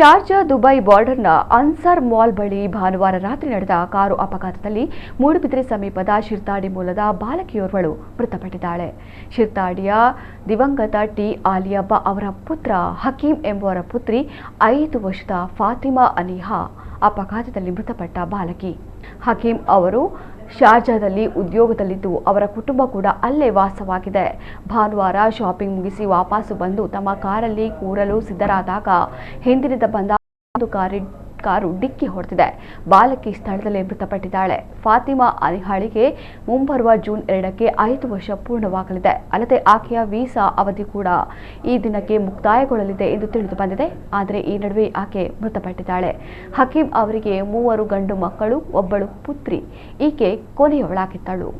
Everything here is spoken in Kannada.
ಶಾರ್ಜಾ ದುಬೈ ಬಾರ್ಡರ್ನ ಅನ್ಸಾರ್ ಮಾಲ್ ಬಳಿ ಭಾನುವಾರ ರಾತ್ರಿ ನಡೆದ ಕಾರು ಅಪಘಾತದಲ್ಲಿ ಮೂಡುಬಿದ್ರೆ ಸಮೀಪದ ಶಿರ್ತಾಡಿ ಮೂಲದ ಬಾಲಕಿಯೋರ್ವಳು ಮೃತಪಟ್ಟಿದ್ದಾಳೆ. ಶಿರ್ತಾಡಿಯ ದಿವಂಗತ ಟಿ ಆಲಿಯಬ್ಬ ಅವರ ಪುತ್ರ ಹಕೀಂ ಎಂಬುವರ ಪುತ್ರಿ 5 ವರ್ಷದ ಫಾತಿಮಾ ಅನಿಹಾ ಅಪಘಾತದಲ್ಲಿ ಮೃತಪಟ್ಟ ಬಾಲಕಿ. ಹಕೀಂ ಅವರು ಶಾರ್ಜಾದಲ್ಲಿ ಉದ್ಯೋಗದಲ್ಲಿದ್ದು ಅವರ ಕುಟುಂಬ ಕೂಡ ಅಲ್ಲೇ ವಾಸವಾಗಿದೆ. ಭಾನುವಾರ ಶಾಪಿಂಗ್ ಮುಗಿಸಿ ವಾಪಸ್ಸು ಬಂದು ತಮ್ಮ ಕಾರಲ್ಲಿ ಕೂರಲು ಸಿದ್ಧರಾದಾಗ ಹಿಂದಿನಿಂದ ಬಂದ ಒಂದು ಕಾರು ಡಿಕ್ಕಿ ಹೊಡೆದಿದೆ. ಬಾಲಕಿ ಸ್ಥಳದಲ್ಲೇ ಮೃತಪಟ್ಟಿದ್ದಾಳೆ. ಫಾತಿಮಾ ಅನಿಹಾಳಿಗೆ ಮುಂಬರುವ ಜೂನ್ 2ಕ್ಕೆ 5 ವರ್ಷ ಪೂರ್ಣವಾಗಲಿದೆ. ಅಲ್ಲದೆ ಆಕೆಯ ವೀಸಾ ಅವಧಿ ಕೂಡ ಈ ದಿನಕ್ಕೆ ಮುಕ್ತಾಯಗೊಳ್ಳಲಿದೆ ಎಂದು ತಿಳಿದು ಬಂದಿದೆ. ಆದರೆ ಈ ನಡುವೆ ಆಕೆ ಮೃತಪಟ್ಟಿದ್ದಾಳೆ. ಹಕೀಂ ಅವರಿಗೆ 3 ಗಂಡು ಮಕ್ಕಳು, ಒಬ್ಬಳು ಪುತ್ರಿ. ಈಕೆ ಕೊನೆಯವಳಾಗಿದ್ದಳು.